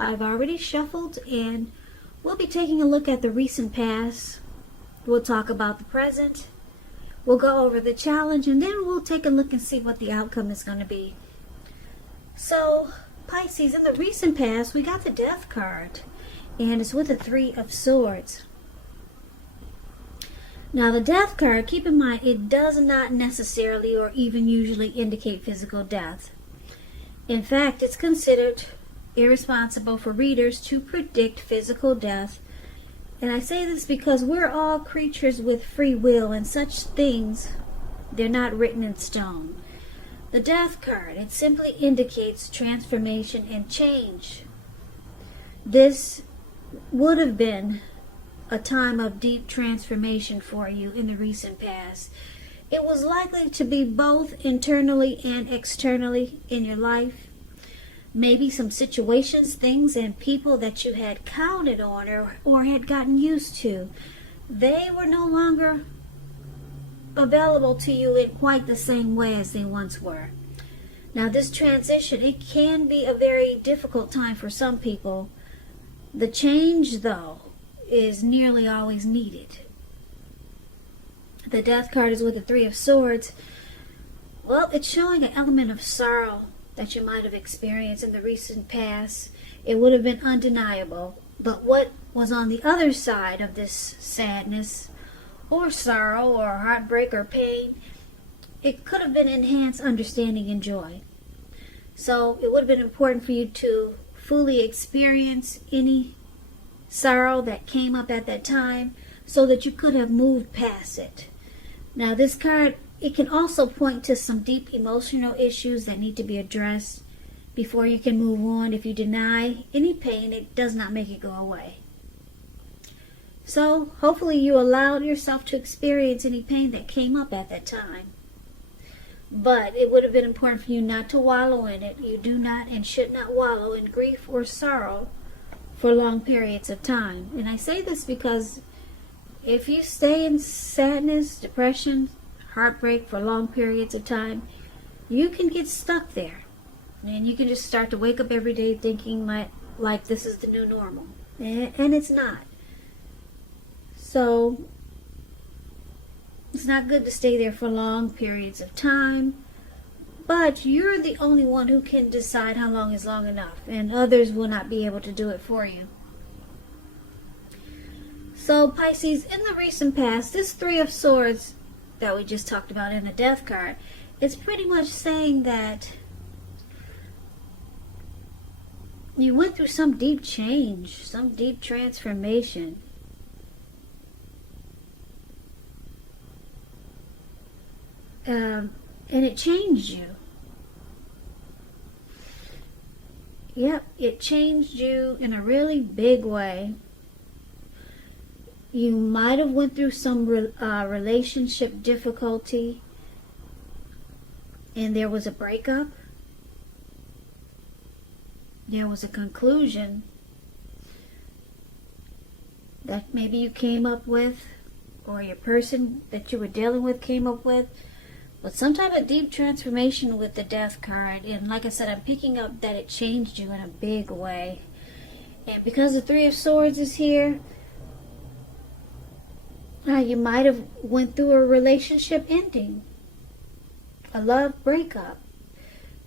I've already shuffled, and we'll be taking a look at the recent past. We'll talk about the present. We'll go over the challenge, and then we'll take a look and see what the outcome is going to be. So, Pisces, in the recent past, we got the Death card, and it's with the Three of Swords. Now, the Death card, keep in mind, it does not necessarily or even usually indicate physical death. In fact, it's considered irresponsible for readers to predict physical death. And I say this because we're all creatures with free will, and such things, they're not written in stone. The Death card, it simply indicates transformation and change. This would have been a time of deep transformation for you in the recent past. It was likely to be both internally and externally in your life. Maybe some situations, things, and people that you had counted on or had gotten used to, they were no longer available to you in quite the same way as they once were. Now, this transition, it can be a very difficult time for some people. The change, though, is nearly always needed. The Death card is with the Three of Swords. Well, it's showing an element of sorrow that you might have experienced in the recent past. It would have been undeniable. But what was on the other side of this sadness or sorrow or heartbreak or pain, it could have been enhanced understanding and joy. So it would have been important for you to fully experience any sorrow that came up at that time so that you could have moved past it. Now, this card, it can also point to some deep emotional issues that need to be addressed before you can move on. If you deny any pain, it does not make it go away. So, hopefully you allowed yourself to experience any pain that came up at that time. But it would have been important for you not to wallow in it. You do not and should not wallow in grief or sorrow for long periods of time. And I say this because if you stay in sadness, depression, heartbreak for long periods of time, you can get stuck there. And you can just start to wake up every day thinking like this is the new normal. And it's not. So, it's not good to stay there for long periods of time. But you're the only one who can decide how long is long enough. And others will not be able to do it for you. So, Pisces, in the recent past, this Three of Swords that we just talked about in the Death card, it's pretty much saying that you went through some deep change, some deep transformation. And it changed you. Yep, it changed you in a really big way. You might have went through some relationship difficulty, and there was a breakup. There was a conclusion that maybe you came up with, or your person that you were dealing with came up with. But some type of deep transformation with the Death card. And like I said, I'm picking up that it changed you in a big way. And because the Three of Swords is here, you might have went through a relationship ending, a love breakup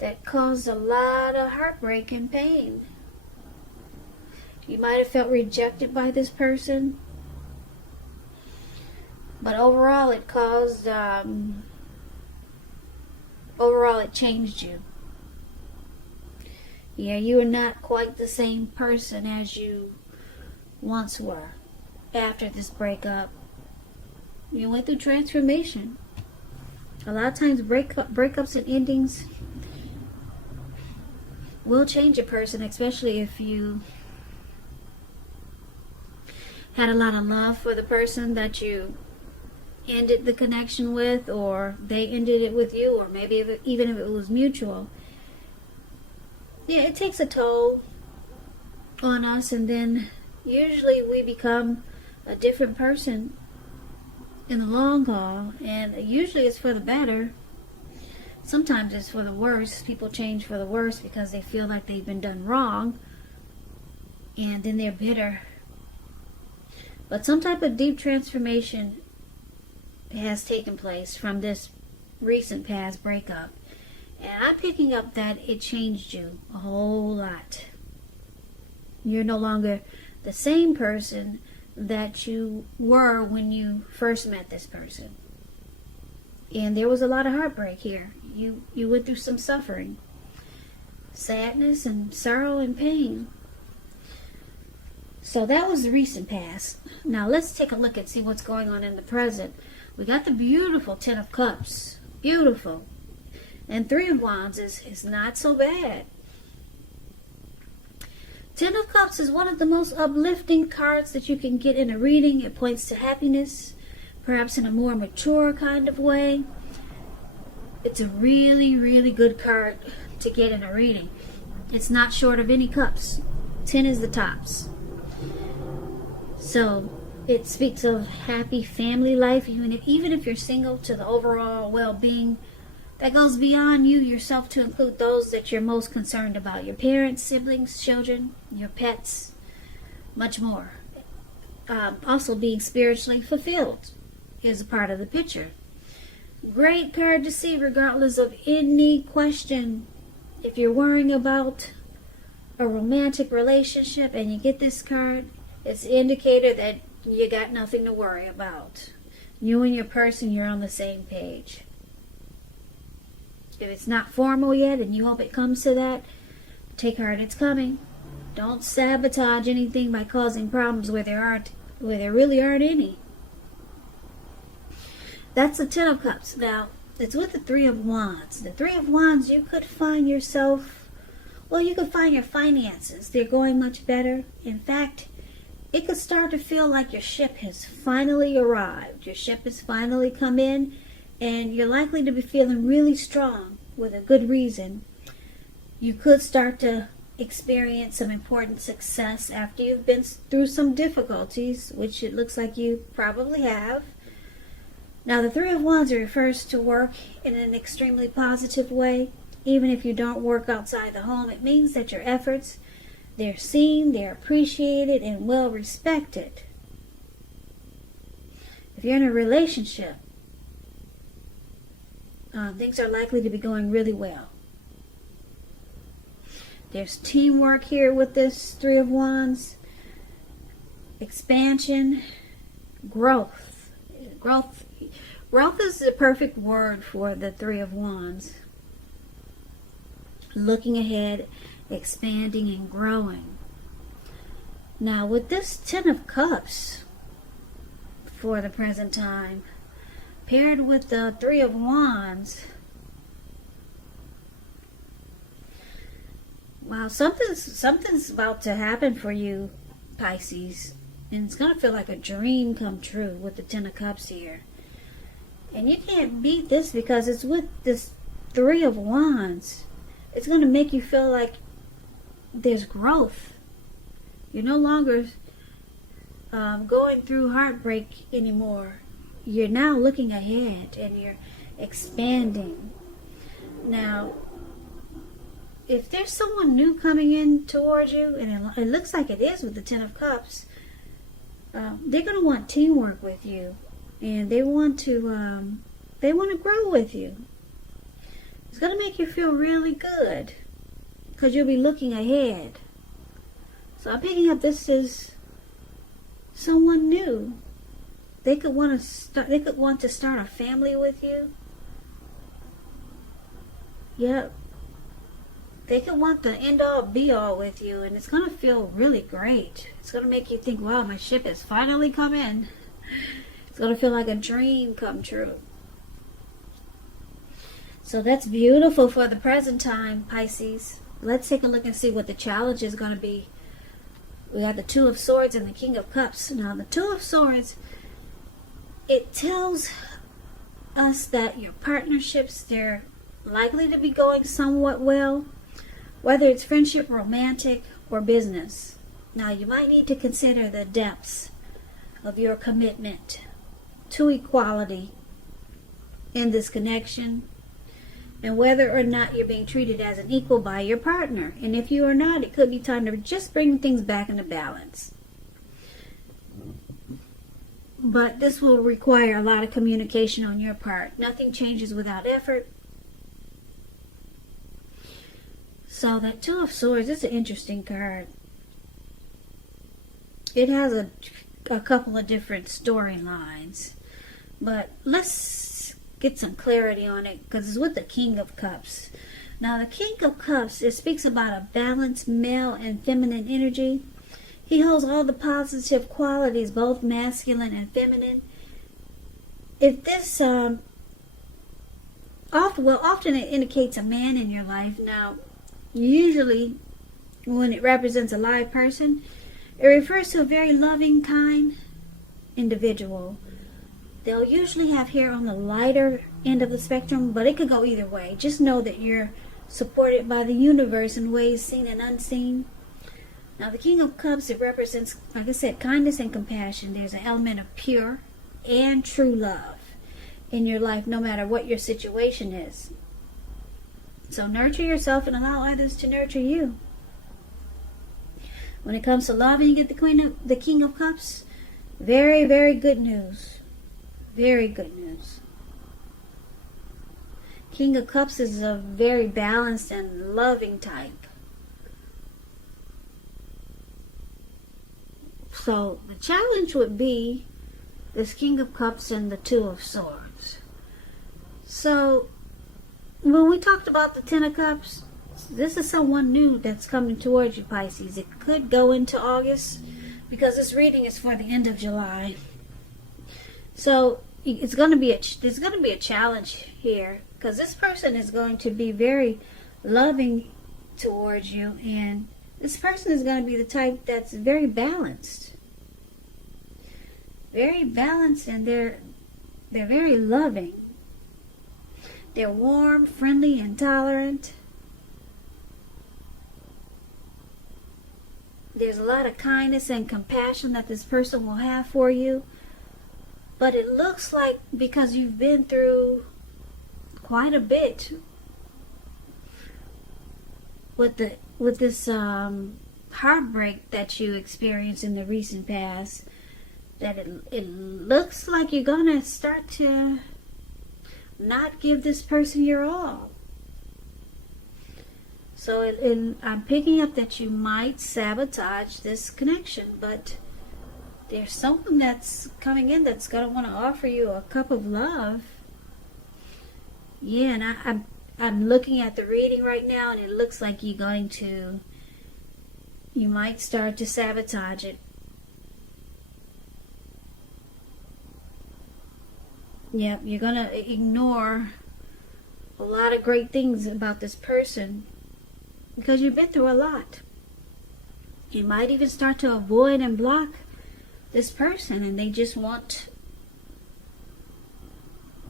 that caused a lot of heartbreak and pain. You might have felt rejected by this person, but overall it caused, overall it changed you. Yeah, you are not quite the same person as you once were after this breakup. You went through transformation. A lot of times breakups and endings will change a person, especially if you had a lot of love for the person that you ended the connection with, or they ended it with you, or maybe even if it was mutual. Yeah, it takes a toll on us, and then usually we become a different person in the long haul, and usually it's for the better. Sometimes it's for the worse. People change for the worse because they feel like they've been done wrong. and then they're bitter. But some type of deep transformation has taken place from this recent past breakup. And I'm picking up that it changed you a whole lot. You're no longer the same person that you were when you first met this person. And there was a lot of heartbreak here. You went through some suffering, sadness and sorrow and pain. So that was the recent past. Now let's take a look and see what's going on in the present. We got the beautiful Ten of Cups. Beautiful. And Three of Wands is not so bad. Ten of Cups is one of the most uplifting cards that you can get in a reading. It points to happiness, perhaps in a more mature kind of way. It's a really, really good card to get in a reading. It's not short of any cups. 10 is the tops. So it speaks of happy family life, even if you're single, to the overall well-being that goes beyond you yourself to include those that you're most concerned about. Your parents, siblings, children, your pets, much more. Also being spiritually fulfilled is a part of the picture. Great card to see regardless of any question. If you're worrying about a romantic relationship and you get this card, it's an indicator that you got nothing to worry about. You and your person, you're on the same page. If it's not formal yet and you hope it comes to that, take heart, it's coming. Don't sabotage anything by causing problems where there really aren't any. That's the Ten of Cups. Now, it's with the Three of Wands. The Three of Wands, you could find yourself, you could find your finances. They're going much better. In fact, it could start to feel like your ship has finally arrived. Your ship has finally come in, and you're likely to be feeling really strong with a good reason. You could start to experience some important success after you've been through some difficulties, which it looks like you probably have. Now, the Three of Wands refers to work in an extremely positive way. Even if you don't work outside the home, it means that your efforts, they're seen, they're appreciated, and well respected. If you're in a relationship, things are likely to be going really well. There's teamwork here with this Three of Wands. Expansion, growth. Growth is the perfect word for the Three of Wands. Looking ahead, expanding and growing. Now with this Ten of Cups for the present time, paired with the Three of Wands, wow, something's about to happen for you, Pisces. And it's going to feel like a dream come true with the Ten of Cups here. And you can't beat this because it's with this Three of Wands. It's going to make you feel like there's growth. You're no longer going through heartbreak anymore. You're now looking ahead and you're expanding. Now, if there's someone new coming in towards you, and it looks like it is with the Ten of Cups, they're going to want teamwork with you, and they want to grow with you. It's going to make you feel really good because you'll be looking ahead. So I'm picking up this is someone new. They could want to start a family with you. Yep. They could want the end all be all with you, and it's going to feel really great. It's going to make you think, wow, my ship has finally come in. It's going to feel like a dream come true. So that's beautiful for the present time, Pisces. Let's take a look and see what the challenge is going to be. We got the Two of Swords and the King of Cups. Now, the Two of Swords, it tells us that your partnerships, they're likely to be going somewhat well, whether it's friendship, romantic, or business. Now, you might need to consider the depths of your commitment to equality in this connection. and whether or not you're being treated as an equal by your partner. And if you are not, it could be time to just bring things back into balance. But this will require a lot of communication on your part. Nothing changes without effort. So that Two of Swords is an interesting card. It has a couple of different storylines. But let's get some clarity on it, because it's with the King of Cups. Now the King of Cups, it speaks about a balanced male and feminine energy. He holds all the positive qualities, both masculine and feminine. If this, often it indicates a man in your life. Now, usually when it represents a live person, it refers to a very loving, kind individual. They'll usually have hair on the lighter end of the spectrum, but it could go either way. Just know that you're supported by the universe in ways seen and unseen. Now, the King of Cups, it represents, like I said, kindness and compassion. There's an element of pure and true love in your life, no matter what your situation is. So nurture yourself and allow others to nurture you. When it comes to love and you get the King of Cups, very, very good news. Very good news. King of Cups is a very balanced and loving type. So the challenge would be this King of Cups and the Two of Swords. So when we talked about the Ten of Cups, this is someone new that's coming towards you, Pisces. It could go into August, because this reading is for the end of July. So there's going to be a challenge here, because this person is going to be very loving towards you, and this person is going to be the type that's very balanced. Very balanced, and they're very loving. They're warm, friendly, and tolerant. There's a lot of kindness and compassion that this person will have for you. But it looks like, because you've been through quite a bit with this heartbreak that you experienced in the recent past, that it looks like you're gonna start to not give this person your all. So I'm picking up that you might sabotage this connection, but there's someone that's coming in that's gonna want to offer you a cup of love. Yeah, and I'm looking at the reading right now, and it looks like you might start to sabotage it. Yep, you're going to ignore a lot of great things about this person because you've been through a lot. You might even start to avoid and block this person, and they just want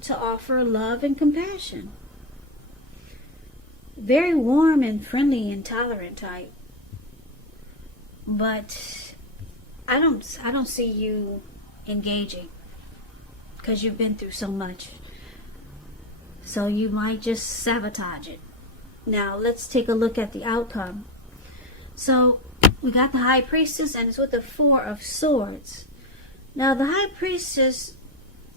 to offer love and compassion. Very warm and friendly and tolerant type. But I don't see you engaging, because you've been through so much. So you might just sabotage it. Now let's take a look at the outcome. So we got the High Priestess, and it's with the Four of Swords. Now the High Priestess,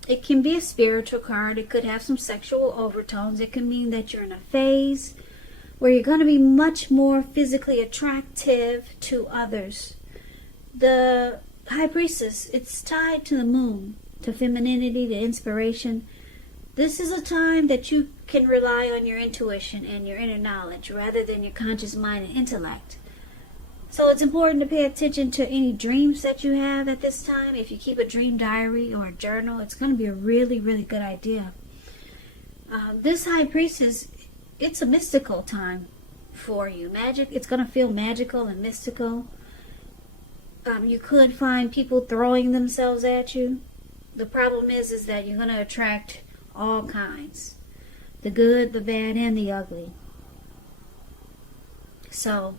it can be a spiritual card. It could have some sexual overtones. It can mean that you're in a phase where you're going to be much more physically attractive to others. The High Priestess, it's tied to the moon, to femininity, to inspiration. This is a time that you can rely on your intuition and your inner knowledge rather than your conscious mind and intellect. So it's important to pay attention to any dreams that you have at this time. If you keep a dream diary or a journal, it's going to be a really, really good idea. This High Priestess, it's a mystical time for you. It's going to feel magical and mystical. You could find people throwing themselves at you. The problem is that you're going to attract all kinds. The good, the bad, and the ugly. So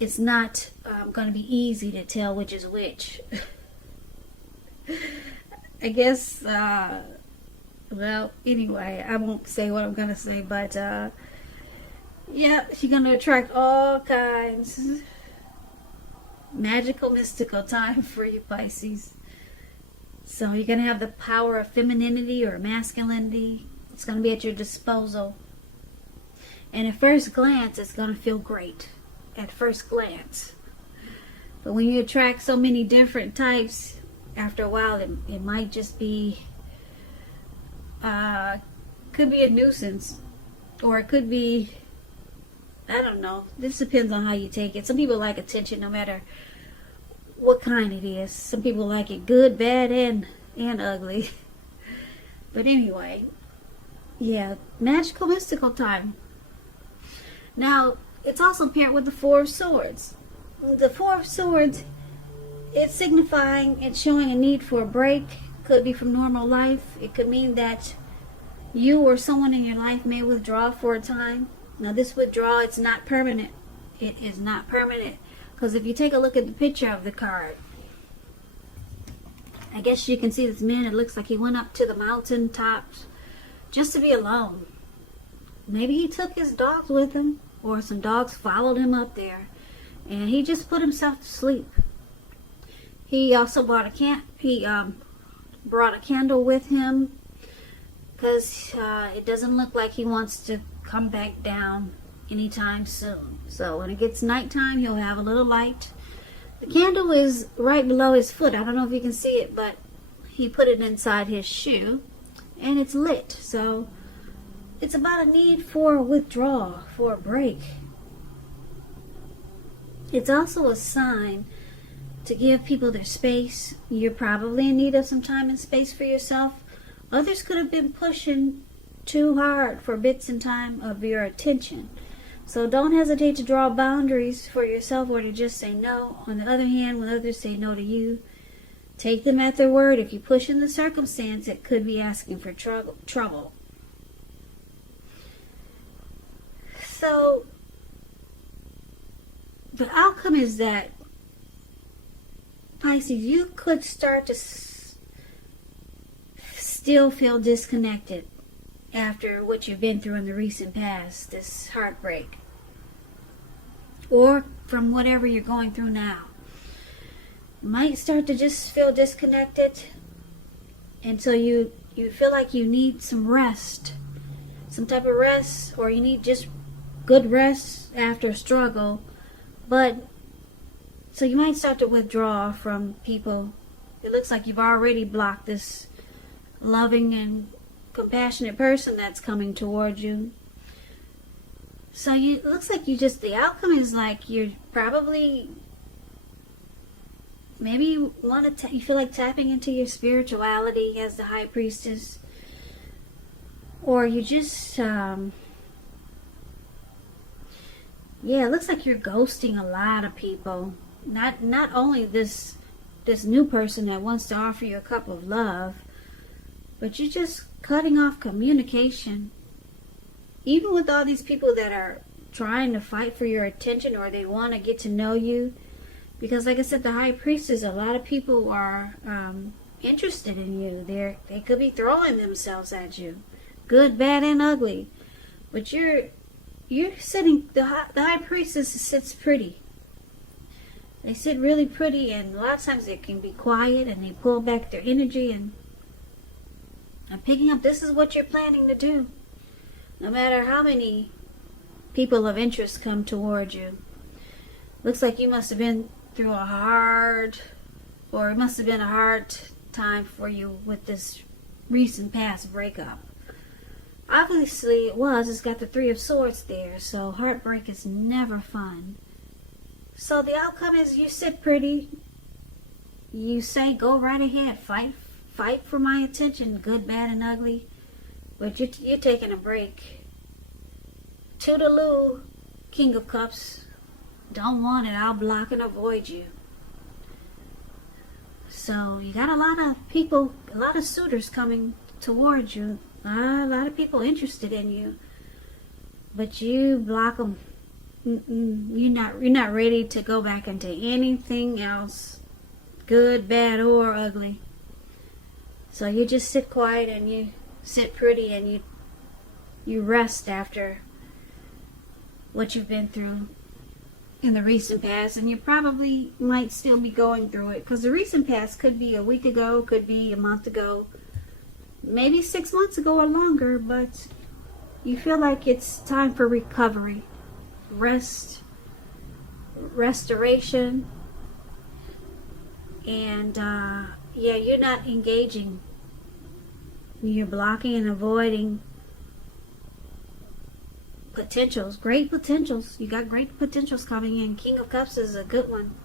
it's not going to be easy to tell which is which. I guess Well, anyway, I won't say what I'm going to say, but yeah, she's going to attract all kinds. Magical, mystical time for you, Pisces. So you're going to have the power of femininity or masculinity. It's going to be at your disposal. And at first glance, it's going to feel great. At first glance. But when you attract so many different types, after a while, it might just be, could be a nuisance. Or it could be, I don't know. This depends on how you take it. Some people like attention no matter what kind it is. Some people like it good, bad, and ugly. But anyway, yeah, magical, mystical time. Now, it's also paired with the Four of Swords. The Four of Swords, it's signifying, it's showing a need for a break. Could be from normal life. It could mean that you or someone in your life may withdraw for a time. Now, this withdrawal, it's not permanent. It is not permanent. Because if you take a look at the picture of the card, I guess you can see this man. It looks like he went up to the mountain tops just to be alone. Maybe he took his dogs with him, or some dogs followed him up there, and he just put himself to sleep. He also brought a candle with him, because it doesn't look like he wants to come back down anytime soon. So when it gets nighttime, he'll have a little light. The candle is right below his foot. I don't know if you can see it, but he put it inside his shoe, and it's lit. So it's about a need for a withdrawal, for a break. It's also a sign to give people their space. You're probably in need of some time and space for yourself. Others could have been pushing too hard for bits and time of your attention. So don't hesitate to draw boundaries for yourself or to just say no. On the other hand, when others say no to you, take them at their word. If you push in the circumstance, it could be asking for trouble. So the outcome is that, Pisces, you could start to still feel disconnected after what you've been through in the recent past, this heartbreak, or from whatever you're going through now. You might start to just feel disconnected until you feel like you need some rest, some type of rest, or you need just good rest after a struggle. But so you might start to withdraw from people. It looks like you've already blocked this loving and compassionate person that's coming towards you. So it looks like the outcome is like you're probably, maybe you feel like tapping into your spirituality as the high priestess, or you just, it looks like you're ghosting a lot of people. Not only this new person that wants to offer you a cup of love, but you're just cutting off communication. Even with all these people that are trying to fight for your attention, or they want to get to know you. Because like I said, the high priestess, a lot of people are interested in you. They could be throwing themselves at you. Good, bad, and ugly. But you're sitting, the high priestess sits pretty. They sit really pretty, and a lot of times they can be quiet, and they pull back their energy, and I'm picking up, this is what you're planning to do. No matter how many people of interest come toward you. Looks like you must have been through it must have been a hard time for you with this recent past breakup. Obviously it was. It's got the Three of Swords there, so heartbreak is never fun. So the outcome is you sit pretty. You say, go right ahead, fight for my attention, good, bad, and ugly. But you're taking a break. Toodaloo, King of Cups. Don't want it. I'll block and avoid you. So you got a lot of people, a lot of suitors coming towards you. A lot of people interested in you. But you block them. You're not ready to go back into anything else, good, bad, or ugly. So you just sit quiet and you sit pretty and you rest after what you've been through in the recent past, and you probably might still be going through it, because the recent past could be a week ago, could be a month ago, maybe 6 months ago or longer, but you feel like it's time for recovery, rest, restoration, and yeah, you're not engaging. You're blocking and avoiding potentials, great potentials. You got great potentials coming in. King of Cups is a good one,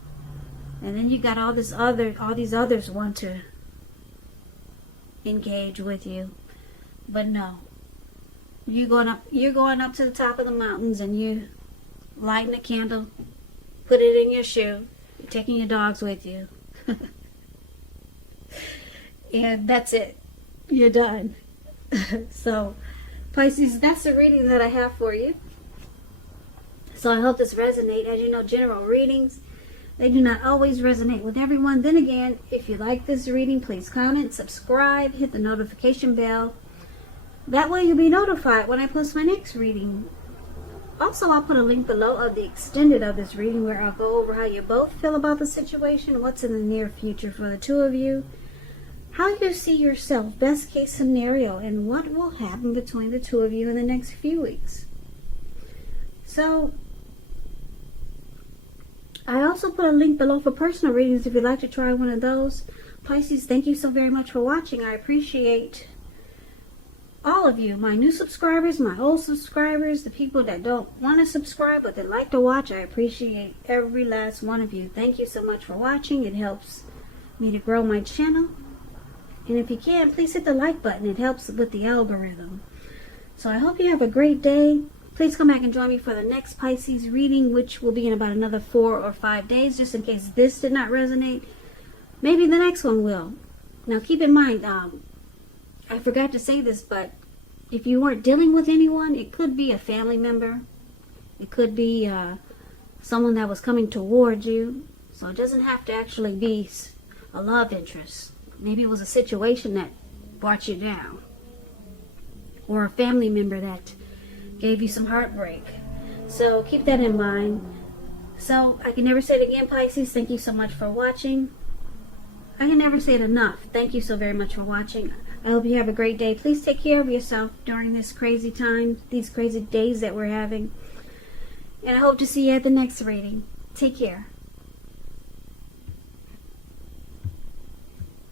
and then you got all these others want to engage with you, but no. You're going up to the top of the mountains, and you lighting a candle, put it in your shoe, you're taking your dogs with you, and that's it. You're done. So, Pisces, that's the reading that I have for you. So I hope this resonates. As you know, general readings, they do not always resonate with everyone. Then again, if you like this reading, please comment, subscribe, hit the notification bell. That way you'll be notified when I post my next reading. Also, I'll put a link below of the extended of this reading, where I'll go over how you both feel about the situation, what's in the near future for the two of you, how you see yourself, best case scenario, and what will happen between the two of you in the next few weeks. So, I also put a link below for personal readings if you'd like to try one of those. Pisces, thank you so very much for watching. I appreciate all of you, my new subscribers, my old subscribers, the people that don't want to subscribe but that like to watch. I appreciate every last one of you. Thank you so much for watching. It helps me to grow my channel. And if you can, please hit the like button. It helps with the algorithm. So I hope you have a great day. Please come back and join me for the next Pisces reading, which will be in about another 4 or 5 days, just in case this did not resonate. Maybe the next one will. Now keep in mind, I forgot to say this, but if you weren't dealing with anyone, it could be a family member. It could be someone that was coming towards you. So it doesn't have to actually be a love interest. Maybe it was a situation that brought you down, or a family member that gave you some heartbreak. So keep that in mind. So I can never say it again, Pisces. Thank you so much for watching. I can never say it enough. Thank you so very much for watching. I hope you have a great day. Please take care of yourself during this crazy time, these crazy days that we're having. And I hope to see you at the next reading. Take care.